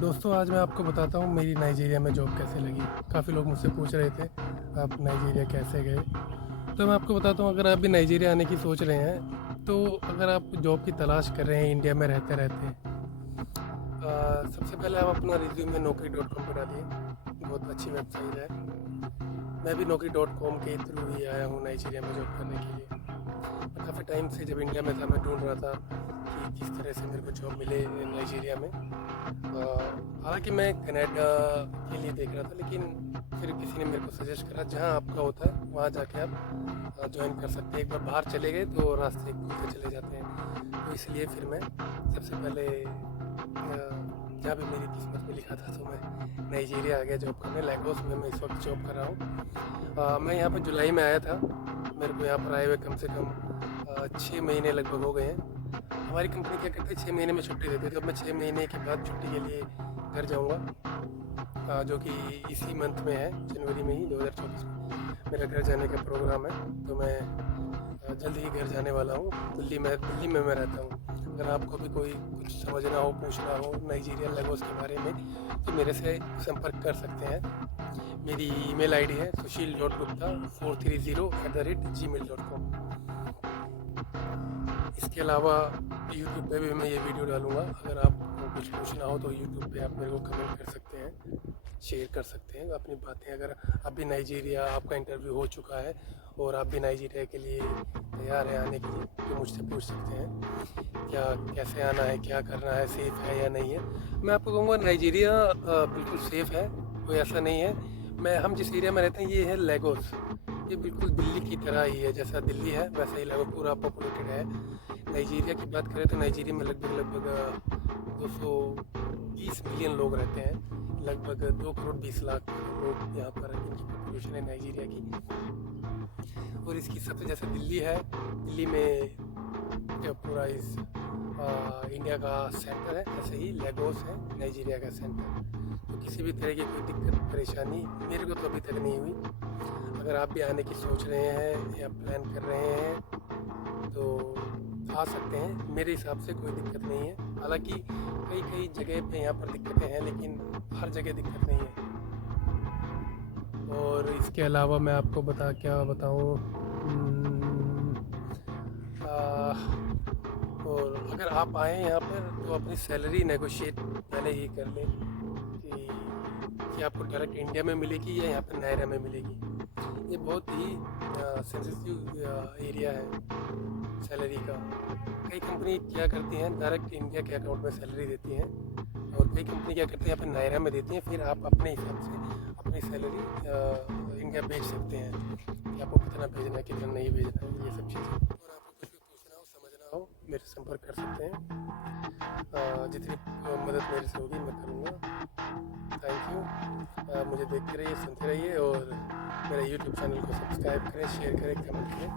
दोस्तों आज मैं आपको बताता हूँ मेरी नाइजीरिया में जॉब कैसे लगी। काफ़ी लोग मुझसे पूछ रहे थे आप नाइजीरिया कैसे गए। तो मैं आपको बताता हूँ, अगर आप भी नाइजीरिया आने की सोच रहे हैं तो अगर आप जॉब की तलाश कर रहे हैं इंडिया में रहते रहते, सबसे पहले आप अपना रिज्यूमे Naukri.com पर डालिए। बहुत अच्छी वेबसाइट है। मैं भी Naukri.com के थ्रू ही आया हूँ नाइजीरिया में जॉब करने के लिए। मैं काफ़ी टाइम से जब इंडिया में था मैं ढूंढ रहा था कि किस तरह से मेरे को जॉब मिले नाइजीरिया में। हालांकि मैं कनाडा के लिए देख रहा था, लेकिन फिर किसी ने मेरे को सजेस्ट करा जहाँ आपका होता है वहाँ जाके आप ज्वाइन कर सकते हैं। एक बार बाहर चले गए तो रास्ते खुलते चले जाते हैं। तो इसलिए फिर मैं सबसे पहले जहाँ भी मेरी किस्मत में लिखा था तो मैं नाइजीरिया आ गया जॉब करने। लैगोस में मैं इस वक्त जॉब कर रहा हूँ। मैं यहाँ पर जुलाई में आया था। मेरे को यहाँ पर आए हुए कम से कम 6 महीने लगभग हो गए हैं। हमारी कंपनी क्या करती है, 6 महीने में छुट्टी देती है। तो अब मैं 6 महीने के बाद छुट्टी के लिए घर जाऊँगा, जो कि इसी मंथ में है, जनवरी में ही 2024 में मेरा घर जाने का प्रोग्राम है। तो मैं जल्द ही घर जाने वाला हूँ। दिल्ली में मैं रहता हूँ। अगर आपको भी कोई कुछ समझना हो, पूछना हो नाइजीरिया लेगोस के बारे में तो मेरे से संपर्क कर सकते हैं। मेरी ईमेल आईडी है sushil.gupta430@gmail.com। इसके अलावा यूट्यूब पे भी मैं ये वीडियो डालूँगा। अगर आपको कुछ पूछना हो तो यूट्यूब पे आप मेरे को कमेंट कर सकते हैं, शेयर कर सकते हैं अपनी बातें। अगर आप भी नाइजीरिया, आपका इंटरव्यू हो चुका है और आप भी नाइजीरिया के लिए तैयार हैं आने के लिए, तो मुझसे पूछ सकते हैं क्या कैसे आना है, क्या करना है, सेफ़ है या नहीं है। मैं आपको कहूँगा नाइजीरिया बिल्कुल सेफ़ है, कोई ऐसा नहीं है। हम जिस एरिया में रहते हैं ये है लेगोस। ये बिल्कुल दिल्ली की तरह ही है, जैसा दिल्ली है वैसा ही लेगोस पूरा पॉपुलेटेड है। नाइजीरिया की बात करें तो नाइजीरिया में लगभग 220 मिलियन लोग रहते हैं। लगभग 2 करोड़ 20 लाख लोग यहाँ पर इनकी पॉपुलेशन है नाइजीरिया की। और इसकी सबसे जैसे दिल्ली है, दिल्ली में जो पूरा इस इंडिया का सेंटर है, ऐसे ही लेगोस है नाइजीरिया का सेंटर। तो किसी भी तरह की कोई दिक्कत परेशानी मेरे को तो अभी तक नहीं हुई। अगर आप भी आने की सोच रहे हैं या प्लान कर रहे हैं तो आ सकते हैं। मेरे हिसाब से कोई दिक्कत नहीं है। हालांकि कई कई जगह पे यहाँ पर दिक्कतें हैं, लेकिन हर जगह दिक्कत नहीं है। और इसके अलावा मैं आपको क्या बताऊँ, और अगर आप आएँ यहाँ पर तो अपनी सैलरी नेगोशिएट पहले ही कर लें कि आपको डायरेक्ट इंडिया में मिलेगी या यहाँ पर नायरा में मिलेगी। ये बहुत ही सेंसिटिव एरिया है सैलरी का। कई कंपनी क्या करती हैं, डायरेक्ट इंडिया के अकाउंट में सैलरी देती हैं, और कई कंपनी क्या करती हैं यहाँ पर नायरा में देती हैं। फिर आप अपने हिसाब से अपनी सैलरी इंडिया भेज सकते हैं कि आपको कितना भेजना है, कितना नहीं भेजना है, ये सब चीज़ें। और आपको कुछ भी पूछना हो, समझना हो, मेरे से संपर्क कर सकते हैं। जितनी मदद मेरे से होगी मैं करूँगा। Thank you. मुझे देखते रहिए, सुनते रहिए, और मेरा यूट्यूब चैनल को सब्सक्राइब करें, शेयर करें, कमेंट करें।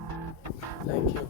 Thank you.